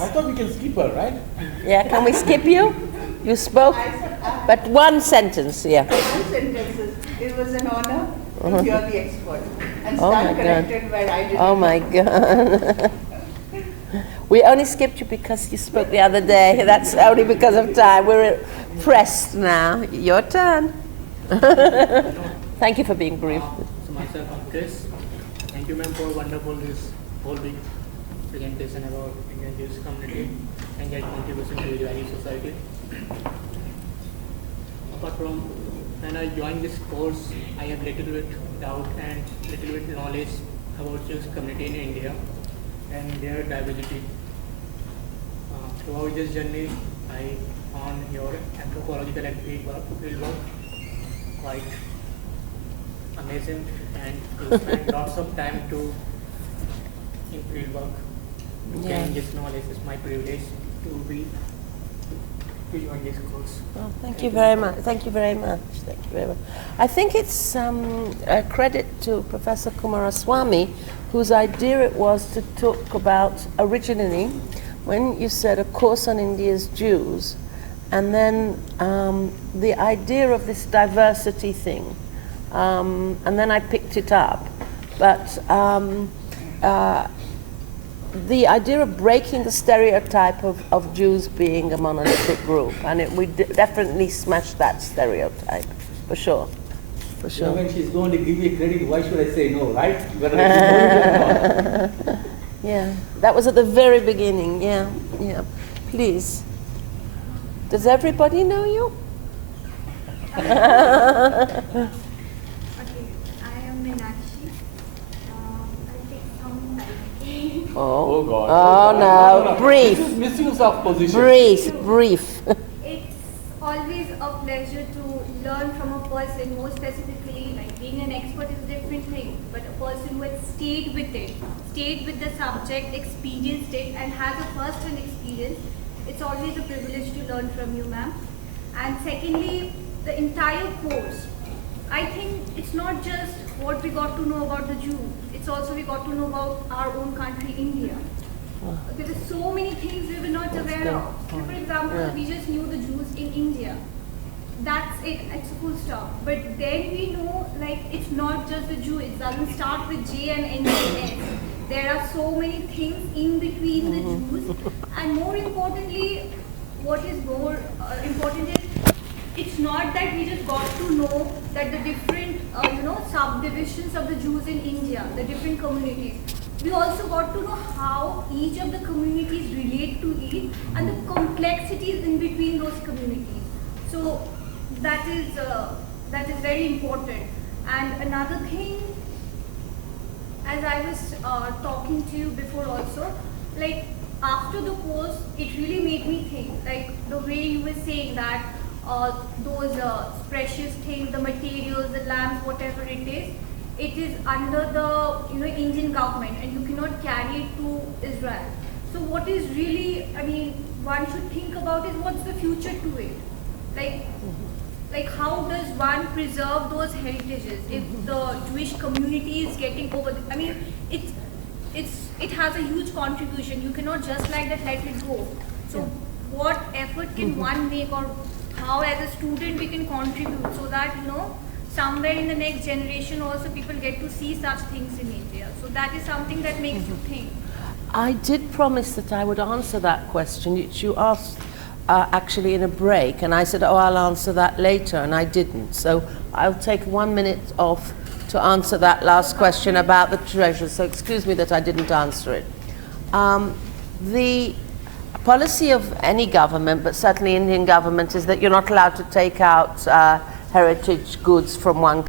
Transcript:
I thought we can skip her, right? Yeah, can we skip you? You spoke, but one sentence, yeah. Two sentences. It was an honor to hear the expert and Oh my stand God. corrected where I didn't. Oh my God. We only skipped you because you spoke the other day. That's only because of time. We're pressed now. Your turn. Thank you for being brief. So myself, I'm Chris. Thank you, ma'am, for wonderful this whole big presentation about Indian Jewish community and their contribution to Israeli society. Apart from when I joined this course, I have little bit doubt and little bit knowledge about Jewish community in India and their diversity. Throughout this journey, I found your anthropological and field work quite amazing, and you spend lots of time in field work. Getting this knowledge is my privilege to join this course. Oh, thank you very much. Thank you very much. Thank you very much. I think it's a credit to Professor Kumaraswamy, whose idea it was to talk about originally, when you said a course on India's Jews, and then the idea of this diversity thing, and then I picked it up. But the idea of breaking the stereotype of Jews being a monolithic group, and we definitely smashed that stereotype, for sure. For sure. Yeah, when she's going to give me credit, why should I say no, right? Whether I know it or not. Yeah, that was at the very beginning, yeah, yeah. Please. Does everybody know you? Okay, I am Meenakshi. I'll take some time. Oh, God. Oh, no, brief. This is misuse of position. Brief. It's always a pleasure to learn from a person, more specifically, like being an expert is a different thing, but a person who has stayed with it, stayed with the subject, experienced it, and has a first-hand experience. It's always a privilege to learn from you, ma'am. And secondly, the entire course, I think it's not just what we got to know about the Jews, it's also we got to know about our own country, India. There were so many things we were not aware of. So for example, we just knew the Jews in India. That's it, it's full stop. But then we know, like, it's not just the Jew, it doesn't start with J and end with S. There are so many things in between the Jews. And more importantly, what is more important is, it's not that we just got to know that the different, subdivisions of the Jews in India, the different communities. We also got to know how each of the communities relate to each and the complexities in between those communities. So that is very important. And another thing, as I was talking to you before also, like after the course, it really made me think, like the way you were saying that those precious things, the materials, the lamps, whatever it is under the Indian government, and you cannot carry it to Israel. So what is really, one should think about is what's the future to it? Like how does one preserve those heritages if the Jewish community is getting over? It has a huge contribution. You cannot just like that let it go. So what effort can one make, or how as a student we can contribute so that somewhere in the next generation also people get to see such things in India. So that is something that makes you think. I did promise that I would answer that question, which you asked actually in a break, and I said, I'll answer that later, and I didn't. So I'll take 1 minute off to answer that last question about the treasure. So excuse me that I didn't answer it. The policy of any government, but certainly Indian government, is that you're not allowed to take out heritage goods from one